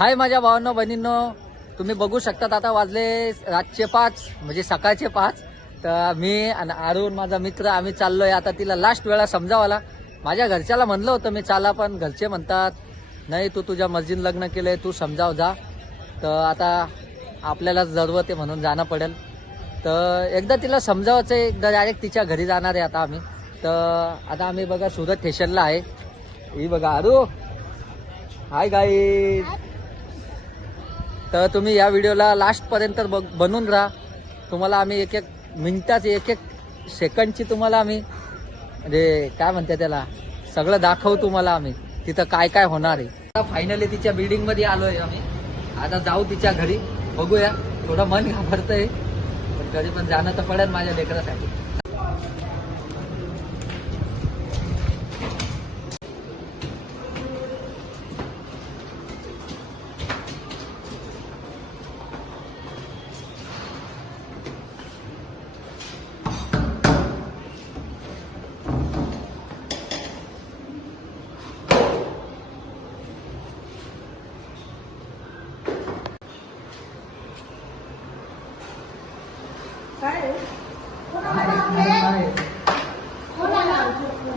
हाय माझ्या भावांनो बहिणींनो. तुम्ही बघू शकतात आता वाजले रातचे पाच म्हणजे सकाळचे पाच. तर मी आणि अरुण माझा मित्र आम्ही चाललोय आता तिला लास्ट वेळा समजावाला माझ्या घरच्याला म्हणलं होतं मी चाला पण घरचे म्हणतात नाही तू तुझ्या मर्जीन लग्न केलंय तू समजाव जा. तर आता आपल्याला जरूरत आहे म्हणून जाणं पडेल. तर एकदा तिला समजावायचं आहे एकदा डायरेक्ट तिच्या घरी जाणार आहे आता आम्ही. तर आता आम्ही बघा सुरत स्टेशनला आहे. ही बघा अरू. हाय गाई तर तुम्ही या व्हिडिओला लास्टपर्यंत बघ बनून राहा. तुम्हाला आम्ही एक एक मिनिटाची एक एक सेकंडची तुम्हाला आम्ही म्हणजे काय म्हणते त्याला? सगळं दाखवू तुम्हाला आम्ही. तिथं काय काय होणार आहे. आता फायनली तिच्या बिल्डिंगमध्ये आलो आलोय आम्ही. आता जाऊ तिच्या घरी. बघूया. थोडं मन घाबरतंय. पण घरी पण जाणं तर पडेल माझ्या लेकरासाठी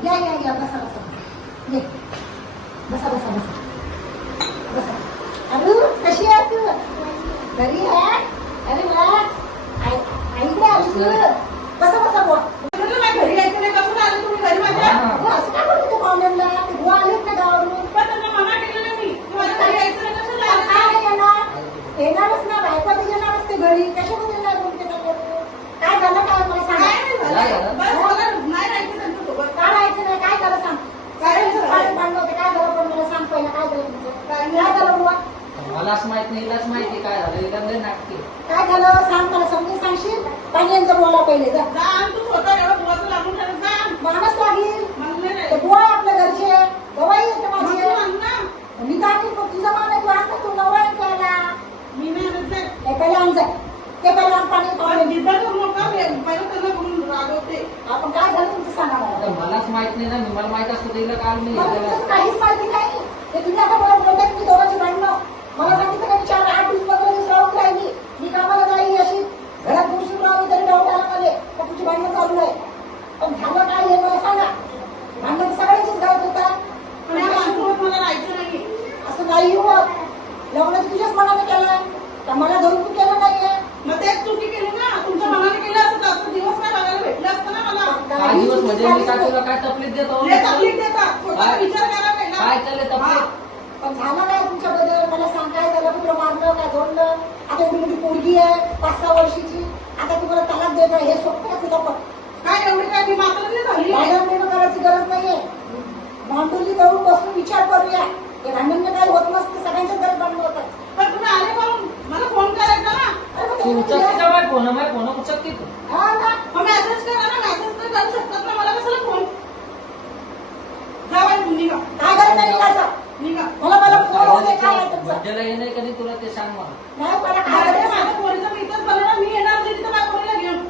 या या या बसा बसा ये बसा बसा बसा बसा अरू कशी आहे तू घरी आहे अरे वा आई आईकडे आली तू बसा बसा बुवा म्हटलं नाही घरी यायचं नाही कसून आले तुम्ही घरी माझ्या बुवा, असं काय बोलते तू पाहुण्यांना ते बुवा आलेत ना गावावरून पण त्यांना मना केलं नाही मी की माझ्या घरी यायचं नाही कशाला काय आले? काय येणार येणारच ना बायका तर येणारच ते घरी कशामध्ये येणार बोलते का तू? काय झालं काय मला सांग काय नाही काय झालं झालं? बस मला नाही राहायचं त्यांच्यासोबत काय राहायचं नाही काय झालं सांग काय काय झालं? काय भांडण होतं काय झालं पण मला सांग पहिलं काय झालं तुमचं काय झालं बुवा मलाच माहीत नाही हिलाच माहिती काय झालं हिला लय नाटकी. काय झालं? सांग मला समजून सांगशील? पाण्याचं बोला पहिले जा. जा आणि तू स्वतः एवढं बुवाचं लागून ठेवत जा. मानच लागेल. म्हणलं ते नाही बुवा आहे आपल्या घरचे. गवाई येते माझी आण ना. मी काय तुझा मान तू आता तू त्याला. मी नाही आणत जाय. हे पहिले आण जाय ते पहिले आण पाणी पण पाणी जिद्द करू नका मी पहिलं त्यांना बोलून रागवते. आपण काय झालं तुमचं सांगा आता मला मलाच माहीत नाही ना मला माहीत असतं तर हिला काल मी मला तुमचं काहीच माहिती नाही. ते तुम्ही आता मला बोलताय की दोघांची भांडणं मला सांगितलं का मी चार आठ दिवस पंधरा दिवस राहून राहिली मी कामाला जाई अशी घरात बसून राहिली तरी डाऊट आला मला तर तुझी भांडणं चालू आहे पण झालं काय हे मला सांगा. भांडण सगळ्यांचीच घरात होतात पण या माणसासोबत मला राहायचं नाही असं नाही होत लग्न तुझ्याच मनाने केलं. तर मला धरून तू केलं नाहीये. मग तेच चुकी केली ना. तुमच्या मनाने केलं असतं तर दिवस काय बघायला भेटलं असतं ना मला. दिवस म्हणजे मी काय तुला काय तकलीफ देतो? तकलीफ देतात स्वतः काय? विचार करा पहिला काय चालले हा. तकलीफ पण झालं काय तुमच्याबद्दल मला सांग काय झालं तुला मारलं काय जोडलं आता एवढी मोठी पोरगी आहे पाच सहा वर्षाची आता तुम्हाला तलाक देत हे सोपं का तुला पण काय एवढी काय मी मात्र नाही झाली भांडण बिंडण करायची गरज नाहीये भांडुली धरून बसून विचार करूया. हे भांडण काही होत नसतं सगळ्यांच्याच घरात भांडण होतात. पण तुम्ही आले म्हणून मला फोन करायचा ना. अरे मग तू ते उचलते तुझ्या- का माझ्या फोन माझ्या फोन उचलते तू. हा ना. मग मेसेज करा ना मेसेज तर करू शकतात ना. मला कशाला फोन जावा इथून निघा. काय निघायचं. निघा. मला मला फोन होते काय आहे तुमचं? बड्डेला येणे कधी तुला? ते सांग मला. नाही मला काय माझ्या गरज माझ्या पोरीचं मी इथंच बनवणार मी येणार नाही तिथं माझ्या पोरीला घेऊन.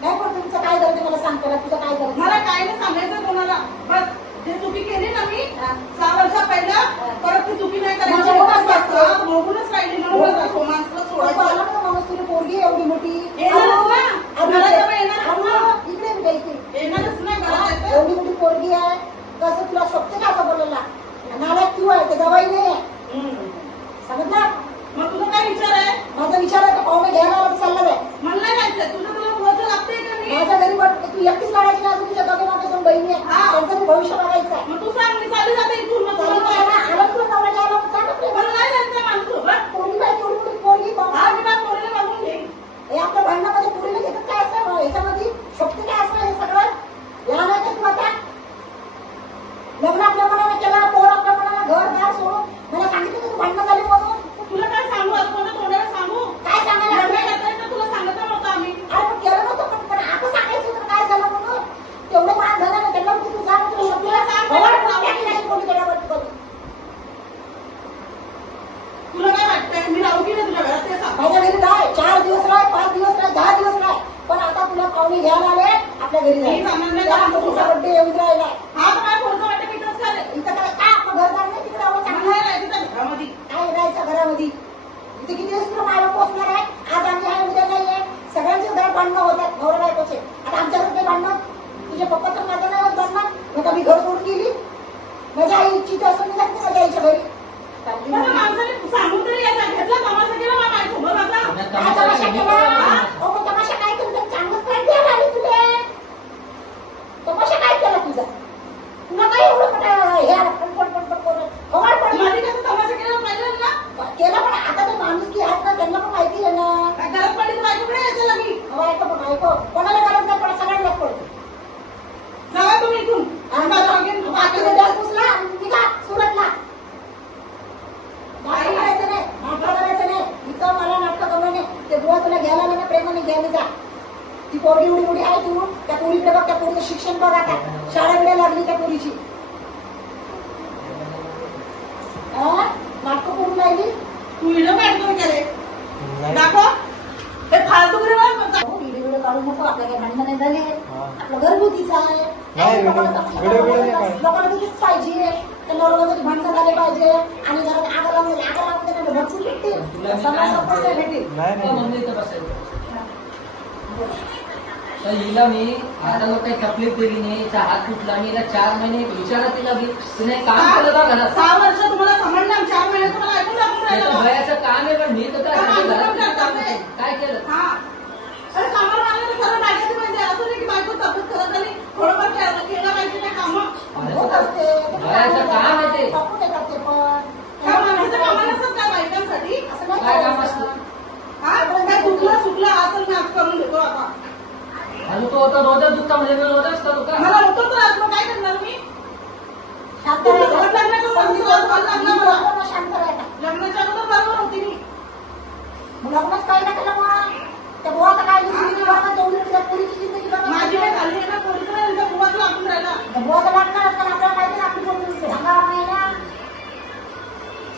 नाही पण तुमचं काय आहे मला सांग पहिला तुझं काय गरज मला काय नाही सांगायचं कोणाला. बस. जे चुकी केली ना मी? सहा वर्षा पहिला परत ती चुकी नाही करायची. हा, बघूनच राहिली म्हणून सोडायचं. पोरगी एवढी मोठी. येणारच ना. हा. एवढी मोठी पोरगी आहे. कसं तुला सोपते का असं बोलायला? नालायक तू आहे जवाई नाही. समजला? मग तुझा काय विचार आहे? माझा विचार आहे का पाहुणे घ्यायला चाललं आहे नाही तुझं तुला बोलचं लागतंय का माझ्या घरी तू एकटीच काढायची ना तुझ्या बहिणी हा. त्यांचं बी भविष्य बघायचं आहे मग तू सांग मी चालू जाते इथून मग आपल्या आज आम्ही सगळ्यांचे घर भांडणं होतात भाऊ बायकोचे. आता आमच्या घरचे भांडणं? माझं नाही होत भांडणं मग आम्ही घर सोडून मजा आई इच्छित असून मी नक्की सांगून तरी घेतला तमाशा केला तमाशा काय तुमचं? तू त्या पोरीकडे बघ त्या पोरीचं शिक्षण बघ आता. शाळा बिळा लागली त्या पोरीची. हा? नाटकं करून राहिली? तू व्हिडिओ काढतो केले दाखव. ते फालतू व्हिडिओ काढू नको आपल्या काही भांडणं नाही झाले. आपलं घरगुतीच आहे. लोकांना पाहिजे. तर भांडणं झाले पाहिजे. आणि घरात आग लावून आग लावून त्यांना भरपूर भेटतील. समाज? भेटेल तर हिला मी आता लोक काही तकलीफ दिली नाही हिचा हात तुटला मी हिला चार महिने विचारत तिला मी तिने काम केलं का घरात? सहा वर्ष तुम्हाला समजलं चार महिने तुम्हाला ऐकून दाखवून त्याचं राहिलं. वयाचं काम आहे पण मी तर काय घरात काम काम. केलं? काय केलं? हा. अरे कामाला लागलं तर खरं टाकायचं पाहिजे असं नाही की बायको तब्येत खराब झाली थोडंफार केलं केलं पाहिजे नाही कामं. होत असते. वयाचं काम आहे ते. पण. काय कामं नसतात काय बायकांसाठी. असं नाही काय काम करायचं. असतं हा काय दुखलं सुटलं हा तर नाच करून घेतो आता अजून तो होता रोजच दुखता म्हणजे मी रोजच करू का? मला होतो त्रास मग काय करणार मी? शांत. बोलतो राहायचं लग्नाच्या अगोदर बरोबर होती मी. लग्नच काय नाही केलं मग त्या बुवाचं काय बघा तेवढी त्या पुरीची जिंदगी बघा माझी काय झाली आहे ना पोलीस नाही बुवाच लागून राहिला त्या बुवाचं लागणार असताना आपल्याला माहिती ना आपली पोरगी ढंगावर नाही ना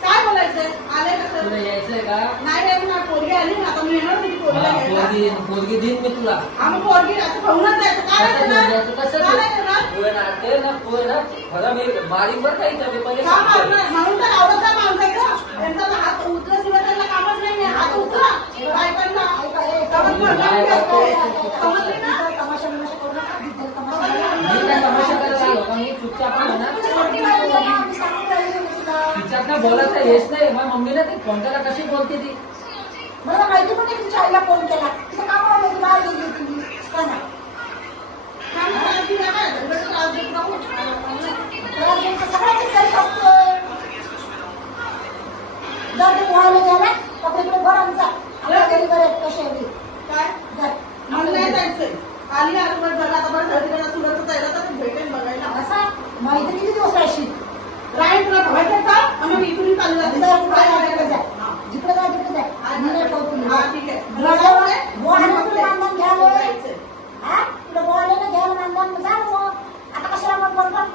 काय बोलायचंय आले तुला कसं यायचंय का नाही रे ना पोरगी आली ना आता मी येणार होती पोरीला हा, घ्यायला पोरगी पोरगी देईन मी तुला आम्ही पोरगी आता घेऊनच जायचं काय कसं घेऊन जायचं? तू ना, खरं मी बारीक बरं काही तर मी पहिले का सांगतो. मारणार? म्हणून तर आवडत नाही माणसाचं त्यांचा हात उचल्याशिवाय त्यांना कामच नाही हात उचला बायकांना ऐका, ए, समज समजली पडलं नाही, की असं? नाही, समजली ना इथं तमाशा बिमाशा करू नका, इथं तमाशा समजली करू ना? मी काय तमाशा करायला आलो का? मी चुपचाप आहे ना. तिच्यात ना बोलायचं हेच नाही मग मम्मीला ती फोन केला कशी बोलते ती मला माहिती पण नाही तिच्या आईला फोन केला. तिचं कामावर आलं की बाहेर गेली होती? मी की नाही? सगळ्यांचीच काही असतो. जर ते पोहायला गेला कपडे इकडे भर आमचा. आपल्या घरी बरे कसे. काय? जर. मला नाही जायचंय आली बरं झालं. आता बरं झालं. त्याला सुरत जायला तर भेटेल बघायला. असा माहिती किती दिवस राहशील राईट तुला बघायचं का? आम्ही इथून चालू जाते जर कुठे काय जाय, तिकडे करायचं? जाय. हा. जिकडे जाय तिकडे जाय मी नाही ठेवत तुला. हा, ठीक आहे. बोलायला बोलायला तुला मानधन घ्यावं. जायचंय. हा? तुला बोलायला घ्यायला मानधन जा मग. आता कशाला मग बोलतो?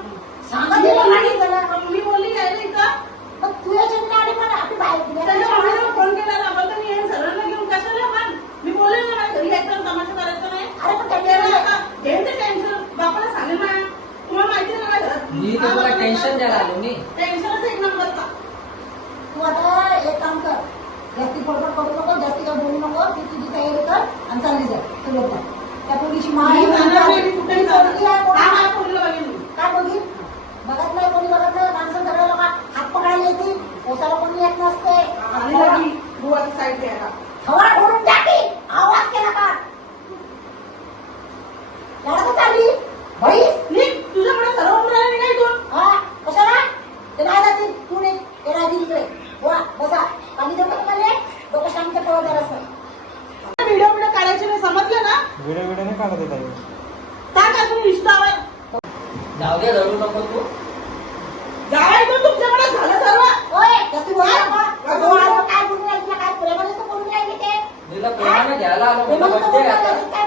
सांगा दिलं नाही त्याला. पण मी बोलली यायला इथं पण तू याच्या आधी पण आपली त्याच्या बाहेर मम्मीला फोन केला ना बोलतो मी हे सगळ्यांना घेऊन कशाला पण मी बोलले ना माझ्या घरी यायचं तमाशा करायचं नाही अरे पण त्याला त्याच्यावर आता घे ते टेन्शन बापाला सांगेल ना तुम्हाला माहिती आहे ना माझ्या घरात मी तर तुला टेन्शन द्यायला आलो मी टेन्शनच एक नंबरचा तू आता एक काम कर जास्ती फडफड करू नको जास्ती काय बोलू नको तू तुझी तयारी कर आणि चालली जा सुरत जा त्या पोलीची मी जाणार नाही, मी कुठेही ती जाणार पोरगी आहे हा, मोठी. हा, पोरीला बघेन मी. काय बघी बघत नाही कोणी बघत नाही माणसं सगळे लोक हात पकडायला येतील पोसाला कोणी येत नसते. बुवाची साईड हवा टाकी आवाज केला का? चालली? भाई निघ, तुझ्यामुळे सर्व मुलाला निघायतून हा कशाला ते नाही जातील तू नाही ते नाही जातील इकडे वा बसा पाणी देऊ का तुम्हाला डोकं शांत ठेवा जरासं व्हिडिओ व्हिडिओ काढायचे नाही समजलं ना व्हिडिओ व्हिडिओ नाही काढत आहे काय काय तुम्ही इंस्टावर जाऊ दे रडू नको तू जावा इथून तुमच्याकडे झालं सर्व ओय जास्ती बोलू नका. डोळ्यावर काय बोलून राहिली तुला काय प्रेमाने तर बोलून राहिली ते तिला प्रेमाने घ्यायला आलो मला प्रेमाने तर बड्डे बोलून आता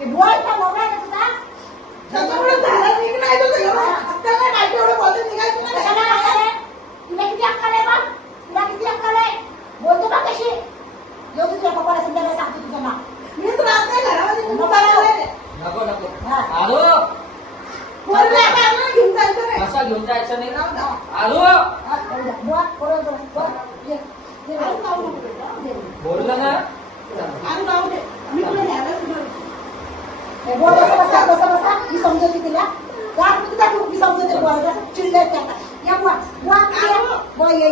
बोलता मोकळा तुझा? त्याच्यामुळे झालं निघ नाही तुझं एवढं? अक्कल नाही माहिती एवढं बोलून निघायचं ना कशाला अक्कल आहे? तुला किती अक्कल आहे बघ? तुला किती अक्कल आहे? बोलतो बघ कशी. येऊ तुझ्या पप्पाला संध्याकाळी सांगतो तुझं नाव. मीच राहत नाही घरामध्ये नको नको. नको आलो. घेऊन जायचं नाही. असं आलो. बोललं ना? आणि दे मी तुला न्यायला बसा बसा बसा बसा मी समजवते तिला गार किती मी समजवते बोलायला चिडलाय त्याला या वा वा ये